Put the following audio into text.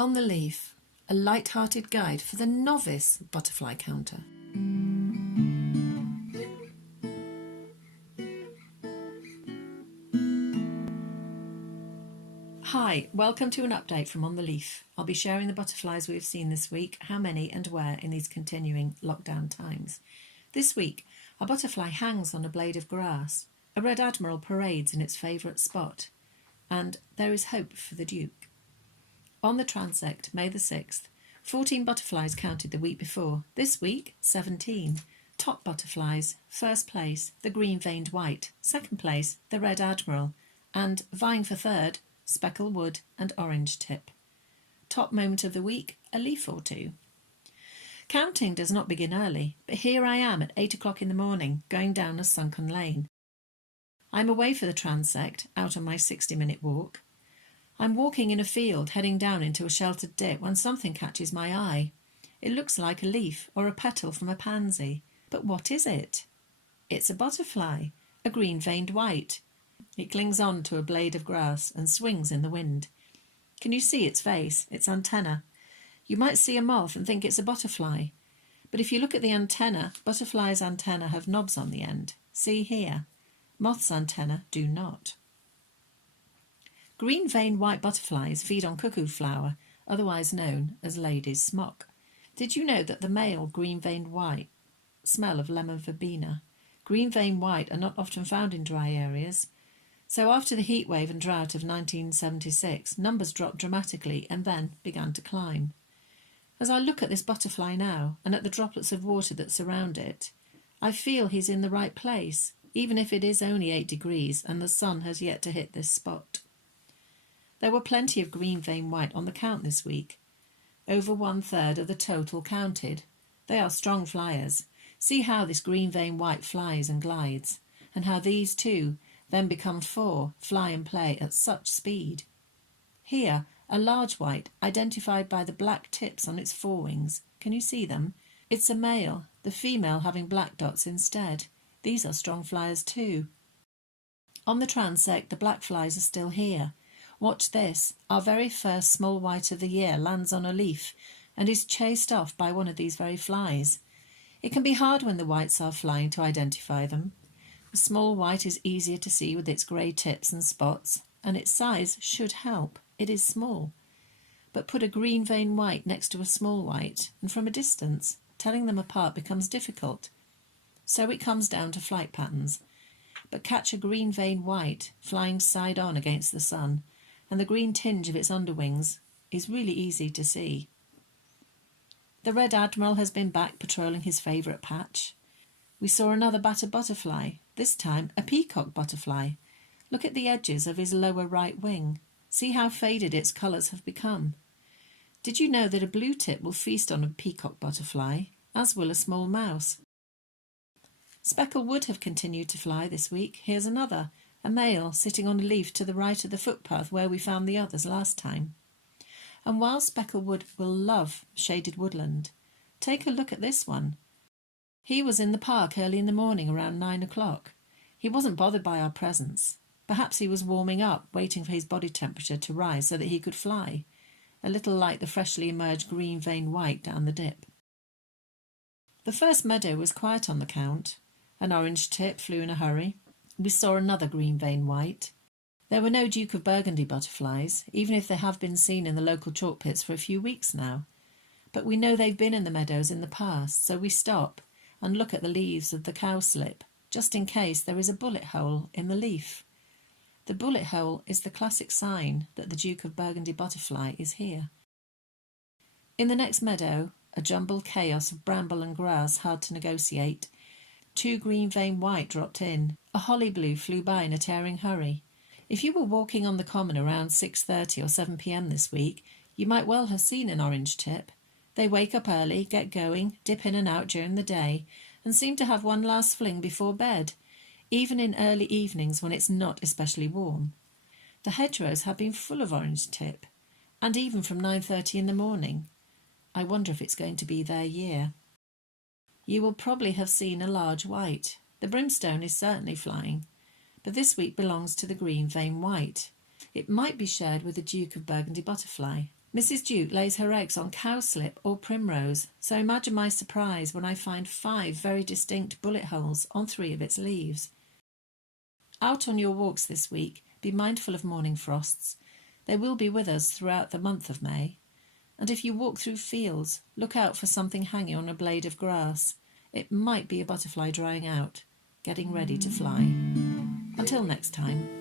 On the Leaf, a light-hearted guide for the novice butterfly counter. Hi, welcome to an update from On the Leaf. I'll be sharing the butterflies we've seen this week, how many and where in these continuing lockdown times. This week, a butterfly hangs on a blade of grass, a red Admiral parades in its favourite spot, and there is hope for the Duke. On the transect, May the 6th, 14 butterflies counted the week before. This week, 17. Top butterflies, first place, the green-veined white, second place, the red Admiral, and vying for third, Speckled Wood and Orange Tip. Top moment of the week, a leaf or two. Counting does not begin early, but here I am at 8 o'clock in the morning, going down a sunken lane. I'm away for the transect, out on my 60-minute walk. I'm walking in a field, heading down into a sheltered dip, when something catches my eye. It looks like a leaf or a petal from a pansy. But what is it? It's a butterfly, a green-veined white. It clings on to a blade of grass and swings in the wind. Can you see its face, its antenna? You might see a moth and think it's a butterfly. But if you look at the antenna, butterflies' antennae have knobs on the end. See here. Moths' antennae do not. Green-veined white butterflies feed on cuckoo flower, otherwise known as lady's smock. Did you know that the male green-veined white smell of lemon verbena? Green-veined white are not often found in dry areas. So after the heatwave and drought of 1976, numbers dropped dramatically and then began to climb. As I look at this butterfly now and at the droplets of water that surround it, I feel he's in the right place, even if it is only 8 degrees and the sun has yet to hit this spot. There were plenty of green-veined white on the count this week. Over 1/3 of the total counted. They are strong flyers. See how this green-veined white flies and glides, and how these two then become 4, fly and play at such speed. Here, a large white, identified by the black tips on its forewings. Can you see them? It's a male, the female having black dots instead. These are strong flyers too. On the transect, the black flies are still here. Watch this. Our very first small white of the year lands on a leaf and is chased off by one of these very flies. It can be hard when the whites are flying to identify them. The small white is easier to see with its grey tips and spots, and its size should help. It is small. But put a green-veined white next to a small white, and from a distance, telling them apart becomes difficult. So it comes down to flight patterns. But catch a green-veined white flying side-on against the sun, and the green tinge of its underwings is really easy to see. The red Admiral has been back patrolling his favourite patch. We saw another battered butterfly, this time a peacock butterfly. Look at the edges of his lower right wing. See how faded its colours have become. Did you know that a blue tip will feast on a peacock butterfly, as will a small mouse? Speckled wood have continued to fly this week. Here's another, a male sitting on a leaf to the right of the footpath where we found the others last time. And while speckled wood will love shaded woodland, take a look at this one. He was in the park early in the morning around 9 o'clock. He wasn't bothered by our presence. Perhaps he was warming up, waiting for his body temperature to rise so that he could fly, a little like the freshly emerged green-veined white down the dip. The first meadow was quiet on the count. An orange tip flew in a hurry. We saw another green-veined white. There were no Duke of Burgundy butterflies, even if they have been seen in the local chalk pits for a few weeks now. But we know they've been in the meadows in the past, so we stop and look at the leaves of the cowslip, just in case there is a bullet hole in the leaf. The bullet hole is the classic sign that the Duke of Burgundy butterfly is here. In the next meadow, a jumbled chaos of bramble and grass hard to negotiate. 2 green-veined white dropped in. A holly blue flew by in a tearing hurry. If you were walking on the common around 6:30 or 7 p.m. this week, you might well have seen an orange tip. They wake up early, get going, dip in and out during the day, and seem to have one last fling before bed, even in early evenings when it's not especially warm. The hedgerows have been full of orange tip, and even from 9:30 in the morning. I wonder if it's going to be their year. You will probably have seen a large white. The brimstone is certainly flying, but this week belongs to the green-veined white. It might be shared with the Duke of Burgundy butterfly. Mrs. Duke lays her eggs on cowslip or primrose, so imagine my surprise when I find 5 very distinct bullet holes on 3 of its leaves. Out on your walks this week, be mindful of morning frosts. They will be with us throughout the month of May. And if you walk through fields, look out for something hanging on a blade of grass. It might be a butterfly drying out, getting ready to fly. Until next time.